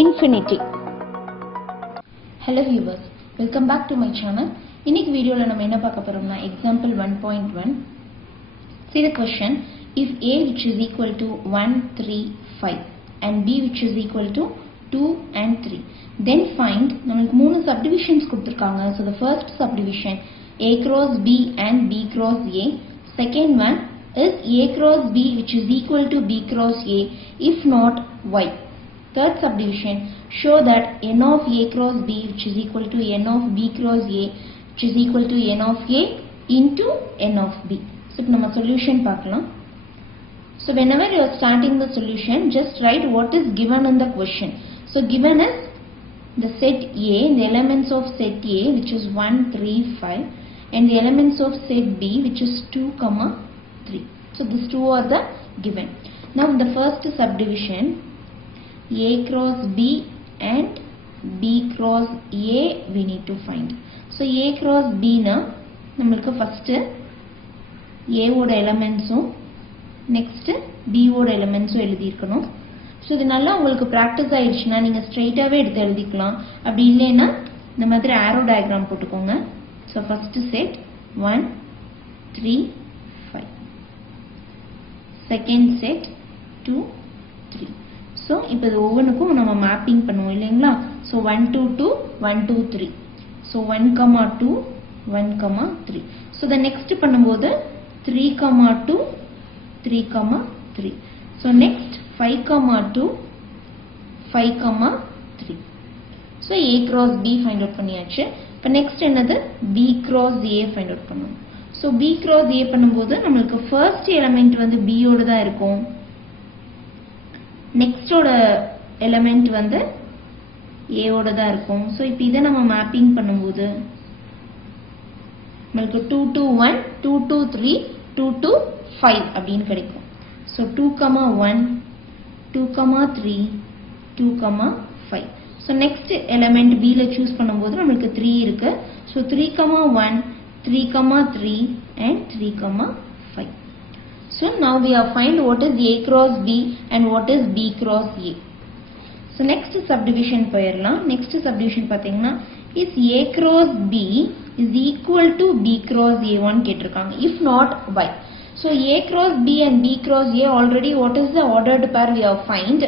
infinity. Hello viewers, welcome back to my channel. இன்னைக்கு வீடியோல நம்ம என்ன பார்க்க போறோம்னா example 1.1. See the question, if a which is equal to 1 3 5 and b which is equal to 2 and 3, then find நமக்கு மூணு subdivisions கொடுத்திருக்காங்க. So the first subdivision a cross b and b cross a. Second one is a cross b which is equal to b cross a, if not y. Third subdivision, show that n of a cross b which is equal to n of b cross a which is equal to n of a into n of b. So இப்போ நம்ம solution பார்க்கலாம். So whenever you are starting the solution, just write what is given in the question. So given is the set A, the elements of set A which is 1 3 5 and the elements of set B which is 2 3. So these two are the given. Now in the first subdivision, a cross b and b cross a we need to find. So a cross b na நம்மளுக்கு first a ஓட எலிமெண்ட்ஸும் next b ஓட எலிமெண்ட்ஸும் எழுதி இருக்கணும். சோ இது நல்லா உங்களுக்கு பிராக்டீஸ் ஆயிருச்சுனா நீங்க ஸ்ட்ரைட்டாவே எடுத்து எழுதிக்கலாம். அப்படி இல்லைனா இந்த மாதிரி arrow diagram போட்டுக்கோங்க. So first set 1 3 5. Second set 2 3. So இப்போ இது ஒவ்வொன்றுக்கும் நம்ம மேப்பிங் பண்ணுவோம் இல்லைங்களா. So 1 2 2 1 2 3. So 1 2 1 3. So the next பண்ணும்போது 3 2 3 3. So next 5 2 5 3. So a cross b find out பண்ணியாச்சு. இப்போ next என்னது b cross a find out பண்ணணும். So b cross a பண்ணும்போது நமக்கு first element வந்து b ஓட தான் இருக்கும். next ஓட element வந்து a ஓட தான் இருக்கும். So இப்போ இத நம்ம மேப்பிங் பண்ணும்போது நமக்கு 2 2 1 2 2 3 2 2 5 அப்படினு கிடைக்கும். So 2 1 2 3 2 5. So next element b ல choose பண்ணும்போது நமக்கு 3 இருக்கு. So 3 1 3 3 and 3 5. So now we have find what is a cross b and what is b cross a. So next subdivision போயிரலாம். Next subdivision பாத்தீங்கன்னா is a cross b is equal to b cross a1 கேட்டிருக்காங்க. If not y. So a cross b and b cross a already what is the ordered pair we have find.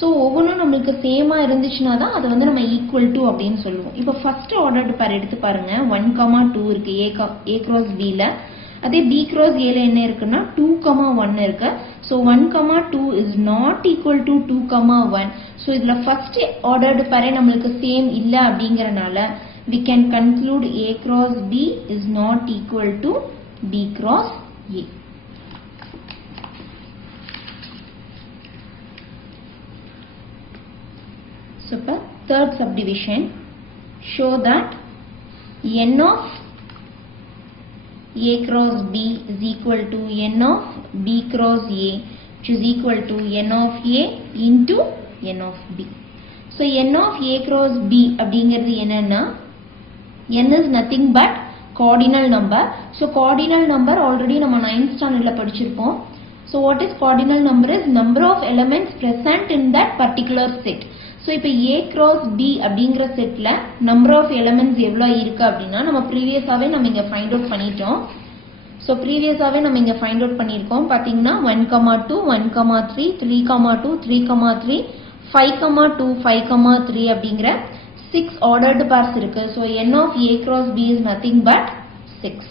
So ஒவ்வொன்றும் நமக்கு சேமா இருந்துச்சுனா தான் அது வந்து நம்ம equal to அப்படினு சொல்லுவோம். இப்போ first ordered pair எடுத்து பாருங்க. 1 2 இருக்கு a cross b ல. அதே b cross a ல என்ன இருக்குன்னா 2 1 இருக்கு. So 1 2 is not equal to 2 1. So இதுல first ordered pair நமக்கு சேம் இல்ல அப்படிங்கறனால we can conclude a cross b is not equal to b cross a. So third subdivision, show that n of a cross b is equal to n of b cross a which is equal to n of a into n of b. So n of a cross b அப்படிங்கிறது என்னன்னா n is nothing but cardinal number. So cardinal number already நம்ம 9th standardல படிச்சிருப்போம். So what is cardinal number is number of elements present in that particular set. So இப்போ a cross b அப்படிங்கிற செட்ல number of elements எவ்வளவு இருக்கு அப்படினா நம்ம previously நம்ம இங்க find out பண்ணிட்டோம். So previously நம்ம இங்க find out பண்ணிருக்கோம். பாத்தீங்கன்னா 1 2 1 3 3 2 3 3 5 2 5 3 அப்படிங்கிற 6 ordered pairs இருக்கு. So n of a cross b is nothing but 6.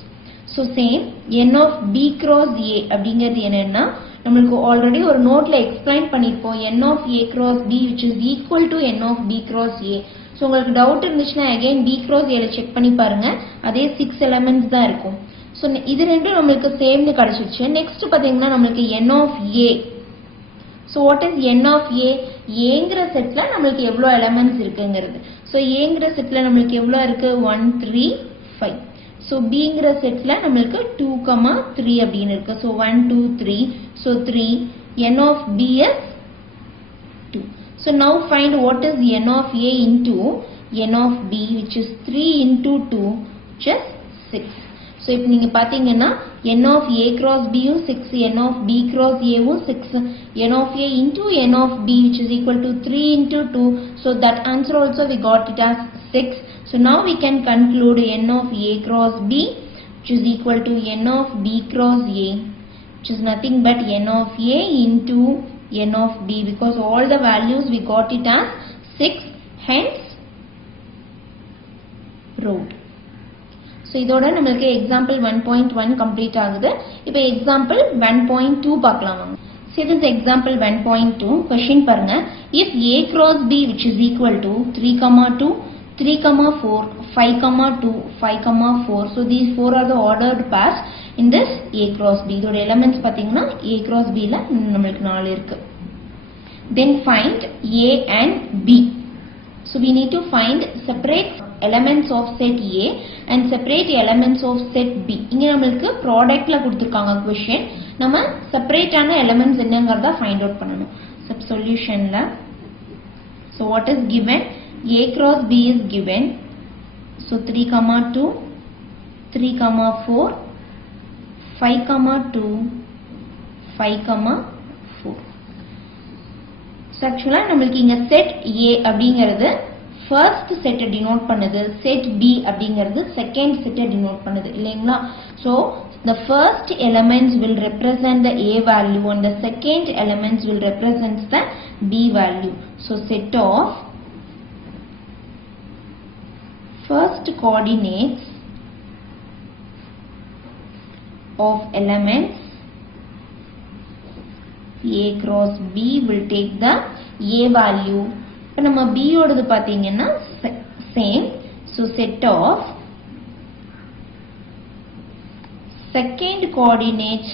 So same n of b cross a அப்படிங்கிறது என்னன்னா நமக்கு ஆல்ரெடி ஒரு நோட்ல எக்ஸ்பிளைன் பண்ணிருப்போம். n of a cross b which is equal to n of b cross a. So உங்களுக்கு டவுட் இருந்துச்சுனா again b cross a ல செக் பண்ணி பாருங்க. அதே 6 elements தான் இருக்கும். So இது ரெண்டும் நமக்கு சேம்னு கிடைச்சிருச்சு. நெக்ஸ்ட் பாத்தீங்கன்னா நமக்கு n of a. So what is n of a? aங்கற செட்ல நமக்கு எவ்வளவு எலிமெண்ட்ஸ் இருக்குங்கிறது. So aங்கற செட்ல நமக்கு எவ்வளவு இருக்கு 1 3 5. So bங்கற செட்ல நமக்கு 2 3 அப்படினு இருக்கு. So 1 2 3. So 3 n of b is 2. So now find what is n of a into n of b which is 3 into 2 which is 6. So இப்போ நீங்க பாத்தீங்கன்னா n of a cross b யும் 6, n of b cross a வும் 6, n of a into n of b which is equal to 3 into 2. So that answer also we got it as 6. So now we can conclude n of a cross b which is equal to n of b cross a, which is nothing but n of a into n of b, because all the values we got it as 6, hence road. So இதோட நமக்கு example 1.1 complete ஆகுது. இப்போ example 1.2 பார்க்கலாம் வாங்க. So this example 1.2 question பாருங்க. If a cross b which is equal to 3, 2, 3, 4, 5, 2, 5, 4. So these four are the ordered pairs in this a cross b. இதோட elements பாத்தீங்கன்னா a cross b ல நமக்கு 4 இருக்கு. Then find a and b. So we need to find separate elements of set A and separate elements of set B. இங்க நமக்கு ப்ராடக்ட்ல கொடுத்திருக்காங்க question. நம்ம செப்பரேட்டான எலிமெண்ட்ஸ் என்னங்கறத ஃபைண்ட் அவுட் பண்ணனும். சப் சொல்யூஷன்ல so what is given? A cross B is given. So 3, 2, 3, 4, 5, 2, 5, 4. So actually நமக்கு இங்க set A அப்படிங்கிறது first set denote பண்ணுது, set B அப்படிங்கிறது second set denote பண்ணுது இல்லைங்களா? So the first elements will represent the A value and the second elements will represent the B value. So set of first coordinates of elements A cross B will take the A value. இப்போ நம்ம B ஓடது பாத்தீங்கன்னா same. So set of second coordinates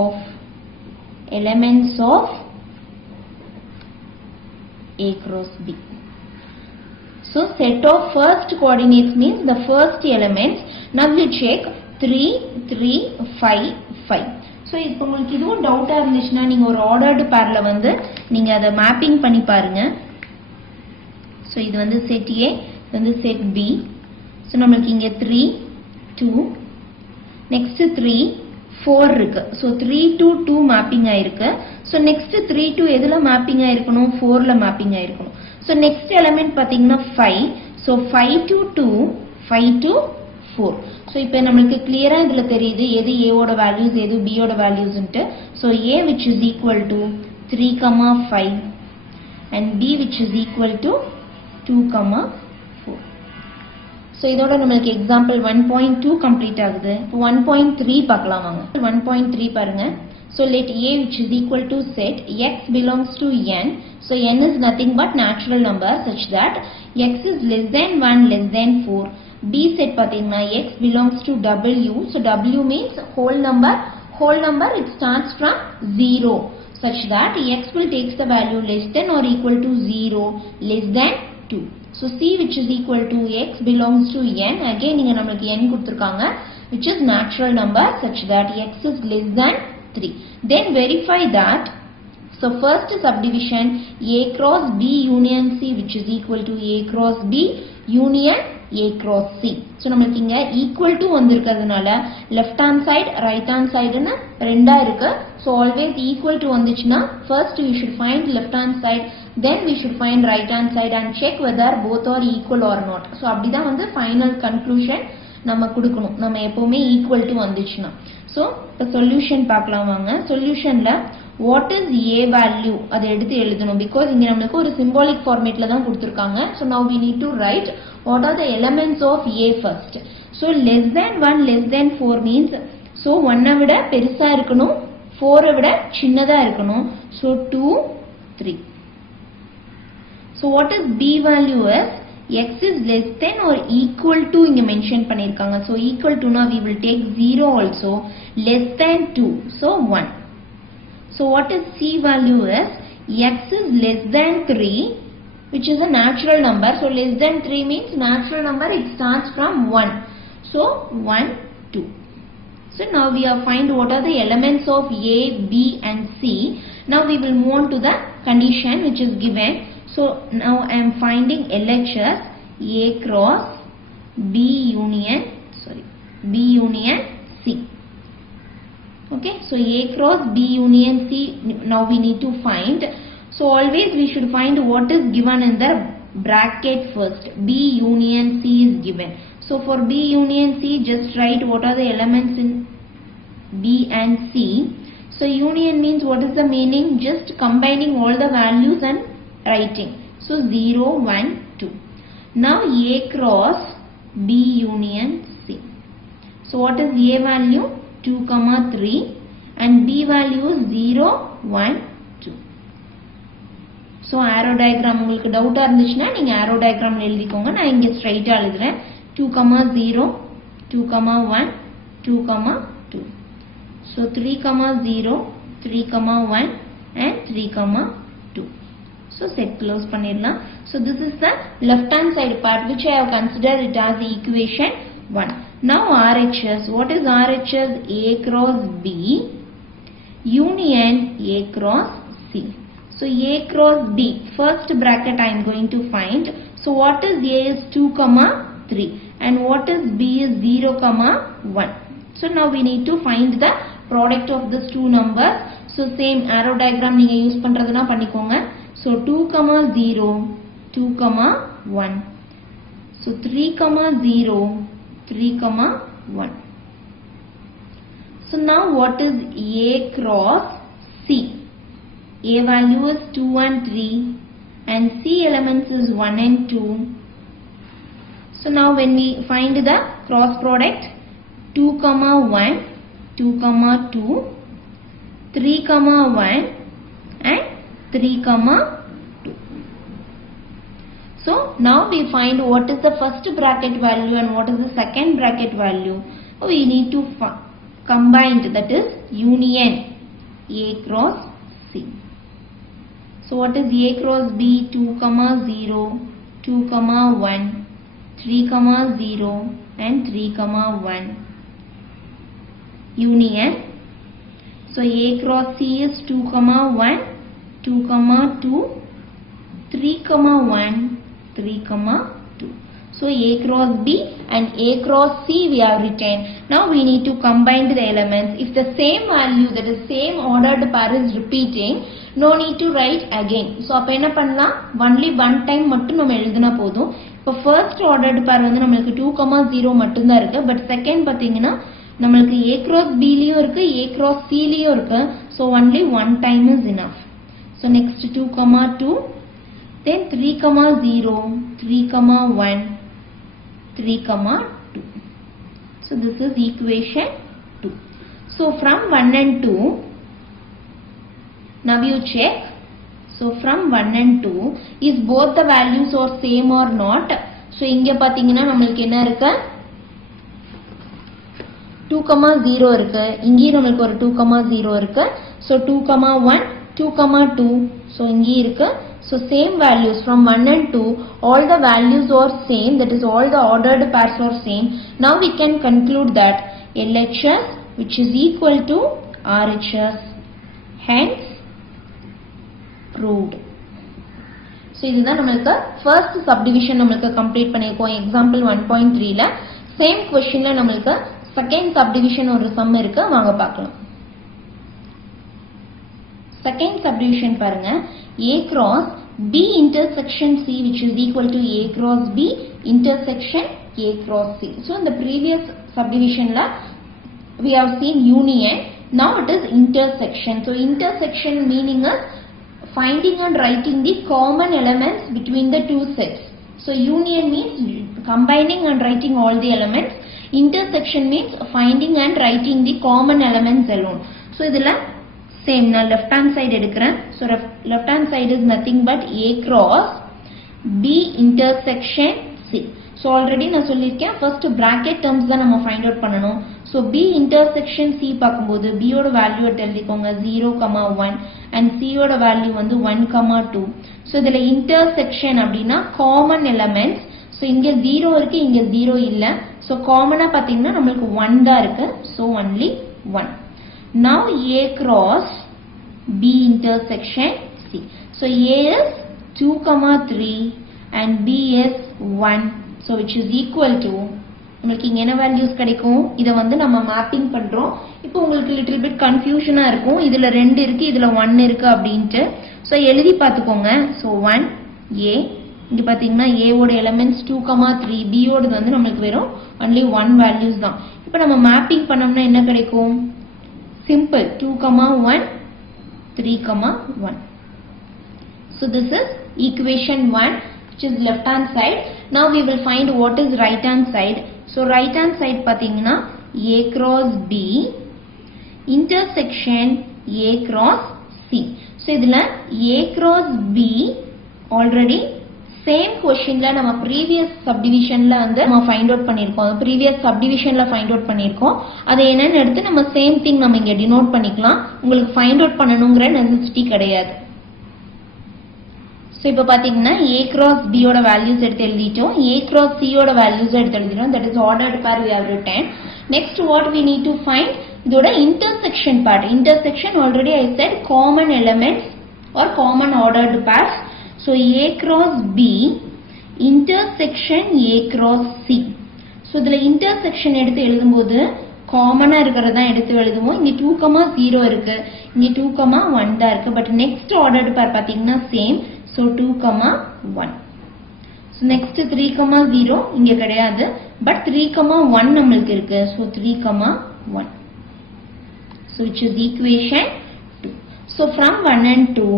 of elements of A cross B. So set of first coordinates means the first elements. Now you check 3, 3, 5, 5. So இப்போ உங்களுக்கு இதுவும் டவுட்டா இருந்துச்சுன்னா நீங்க ஒரு ஆர்டர்டு பேர்ல வந்து நீங்க அதை மேப்பிங் பண்ணி பாருங்க. So இது வந்து செட் A, இது வந்து செட் B. So நமக்கு இங்க 3, 2, next 3, 4 இருக்கு. So 3 to 2 மேப்பிங் ஆயிருக்கு. So next 3 to எதுல மேப்பிங் ஆயிருக்கணும்? 4ல மேப்பிங் ஆயிருக்கணும். So next element பாத்தீங்கன்னா 5. So 5 to 2, 5 to 4. So இப்போ நமக்கு clear-ஆ இதுல தெரியுது எது A ஓட values எது B ஓட values ன்ட்டு. So A which is equal to 3, 5 and B which is equal to 2, 4. So இதோட நமக்கு example 1.2 complete ஆகுது. 1.3 பார்க்கலாம் வாங்க. 1.3 பாருங்க. So let A which is equal to set x belongs to n. So n is nothing but natural number such that x is less than 1 less than 4. B set பாத்தீங்கன்னா x belongs to W. So W means whole number. Whole number it starts from 0 such that x will take the value less than or equal to 0 less than 2. So C which is equal to x belongs to n. Again இங்க நமக்கு n கொடுத்திருக்காங்க which is natural number such that x is less than 3. Then verify that. So first subdivision A cross B union C which is equal to A cross B union A cross C. So நமக்கு இங்க equal to வந்திருக்கிறதுனால left hand side right hand side ன்னு ரெண்டா இருக்கு. So always equal to வந்துச்சுன்னா first we should find left hand side, then we should find right hand side and check whether both are equal or not. So அப்படிதான் வந்து final conclusion நம்ம கொடுக்கணும். நம்ம எப்பவுமே equal to வந்துச்சுன்னா. So the solution பார்க்கலாம் வாங்க. Solutionல what is A value அதை எடுத்து எழுதணும் because இங்க நமக்கு ஒரு symbolic formatல தான் கொடுத்திருக்காங்க. So now we need to write what are the elements of A first. So less than 1 less than 4 means so 1 விட பெருசா இருக்கணும், 4 விட சின்னதா இருக்கணும். So 2, 3. So what is B value is x is less than or equal to இங்க mention பண்ணிருக்காங்க. So equal to now we will take 0 also, less than 2. So 1. So what is C value is x is less than 3 which is a natural number. So less than 3 means natural number it starts from 1. So 1, 2. So now we have find what are the elements of A, B and C. Now we will move on to the condition which is given. So now I am finding LHS A cross B union B union C. Okay, so A cross B union C now we need to find. So always we should find what is given in the bracket first. B union C is given. So for B union C, just write what are the elements in B and C. So union means what is the meaning? Just combining all the values and writing. So 0, 1, 2. Now A cross B union C. So what is A value? 2, 3 and B value is 0, 1, 2. So arrow diagram உங்களுக்கு டவுட்டா இருந்துச்சுன்னா நீங்க arrow diagram எழுதிக்கோங்க. நான் இங்க ஸ்ட்ரைட்டா எழுதுறேன். 2, 0, 2, 1, 2, 2. So 3, 0, 3, 1 and 3, 2. So set close பண்ணிடலாம். So this is the left hand side part which I have considered it as the equation 1. Now RHS. What is RHS? A cross B union A cross C. So A cross B, first bracket I am going to find. So what is A is 2, 3 and what is B is 0, 1. So now we need to find the product of these two numbers. So same arrow diagram நீங்க யூஸ் பண்றதுனா பண்ணிக்கோங்க. So 2, 0, 2, 1. So 3, 0, 3, 1. So now what is A cross C? A value is 2 and 3 and C elements is 1 and 2. So now when we find the cross product, 2, 1, 2, 2, 3, 1 and 3, 2. So now we find what is the first bracket value and what is the second bracket value. We need to combine, that is union A cross C. So what is A cross B? 2, 0, 2, 1, 3, 0 and 3, 1. Union. So A cross C is 2, 1, 2, 2, 3, 1, 3, 2. So A cross B and A cross C we have written. Now we need to combine the elements. If the same value, that is same ordered pair is repeating, no need to write again. So அப்ப என்ன பண்ணலாம்? Only one time மட்டும் நம்ம எழுதினா போதும். இப்போ first ordered pair வந்து நமக்கு 2, 0 மட்டும் தான் இருக்கு. But second பாத்தீங்கன்னா நமக்கு A cross B லியும் இருக்கு, A cross C லியும் இருக்கு. So only one time is enough. So next 2, 2, then 3, 0, 3, 1, 3, 2. So this is equation 2. So from 1 and 2, now you check. So from 1 and 2, is both the values are same or not? So இங்க பாத்தீங்கன்னா நமக்கு என்ன இருக்கு? 2, 0 இருக்கு. இங்கேயும் நமக்கு ஒரு 2, 0 இருக்கு. So 2, 1, 2, 2. So இங்கே இருக்கு. So same values from 1 and 2, all the values are same, that is all the ordered pairs are same. Now we can conclude that LHS which is equal to RHS, hence proved. So இதுதான் நமக்கு first subdivision நமக்கு complete பண்ணிருக்கோம் example 1.3 ல. same question ல நமக்கு second subdivision ஒரு sum இருக்கு, வாங்க பார்க்கலாம். second subdivision பாருங்க, A cross B intersection C which is equal to A cross B intersection A cross C. So in the previous subdivision la we have seen union, now it is intersection. So intersection meaning is finding and writing the common elements between the two sets. So union means combining and writing all the elements. Intersection means finding and writing the common elements alone. So idhula same na left hand side எடுக்கிறேன். So left hand side is nothing but A cross B intersection C. So already நான் சொல்லிருக்கேன், first bracket terms தான் நம்ம find out பண்ணணும். So B intersection C பார்க்கும்போது B ஓட வேல்யூ எழுதிக்கோங்க 0, 1 and C ஓட வேல்யூ வந்து 1, 2. So இதுல intersection அப்படின்னா common elements. So இங்க 0 இருக்கு, இங்க 0 இல்ல. So காமனா பாத்தீங்கன்னா நமக்கு 1 தான் இருக்கு. So only 1. Now A cross B intersection C. So A is 2, 3 and B is 1. So which is equal to உங்களுக்கு இங்க என்ன வேல்யூஸ் கிடைக்கும் இத வந்து நம்ம மேப்பிங் பண்றோம் இப்போ உங்களுக்கு லிட்டில் பிட் கன்ஃபியூஷனா இருக்கும் இதுல 2 இருக்கு இதுல 1 இருக்கு அப்படினு சோ எழுதி பாத்துக்கோங்க சோ 1 a இங்க பாத்தீங்கன்னா a ஓட எலிமெண்ட்ஸ் 2, 3 b ஓடது வந்து நமக்கு வெறும் only 1 வேல்யூஸ் தான் இப்போ நம்ம மேப்பிங் பண்ணோம்னா என்ன கிடைக்கும் சிம்பிள் 2, 1 3, 1 so this is equation 1 which is left hand side now we will find what is right hand side so right hand side பாத்தீங்கன்னா a cross b intersection a cross c so இதுல a cross b already same questionல நம்ம previous subdivisionல வந்து நம்ம find out பண்ணிருக்கோம் previous subdivisionல find out பண்ணிருக்கோம் அது என்னன்னு எடுத்து நம்ம same thing நம்ம இங்க denote பண்ணிக்கலாம் உங்களுக்கு find out பண்ணனும்ங்கற necessity கிடையாது so இப்போ பாத்தீங்கன்னா a cross b ஓட values எடுத்து எழுதிட்டோம் a cross c ஓட values எடுத்து எழுதிட்டோம் that is ordered pair we have written next what we need to find இதோட intersection part intersection already I said common elements or common ordered pairs so a cross b intersection a cross c so இதுல intersection எடுத்து எழுதும்போது காமனா இருக்குறத எடுத்து எழுதுவோம் இங்க 2, 0 இருக்கு இங்க 2, 1 தான் இருக்கு பட் next ordered pair பாத்தீங்கன்னா same so 2, 1 so next 3, 0 இங்க கிடையாது but 3, 1 நமக்கு இருக்கு so 3, 1 so which is equation 2 so from 1 and 2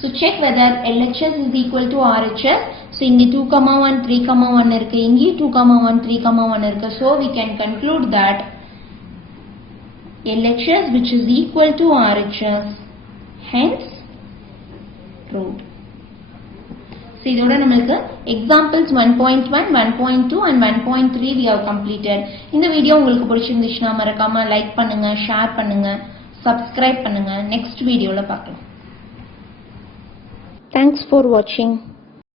so check whether LHS is equal to RHS so இங்க 2, 1 3, 1 இருக்கு இங்க 2, 1 3, 1 இருக்கு so we can conclude that LHS which is equal to RHS hence proved so இதோட நமக்கு examples 1.1 1.2 and 1.3 we have completed இந்த வீடியோ உங்களுக்கு பிடிச்சிருந்துச்சுனா மறக்காம லைக் பண்ணுங்க ஷேர் பண்ணுங்க சப்ஸ்கிரைப் பண்ணுங்க next வீடியோல பார்க்கலாம் thanks for watching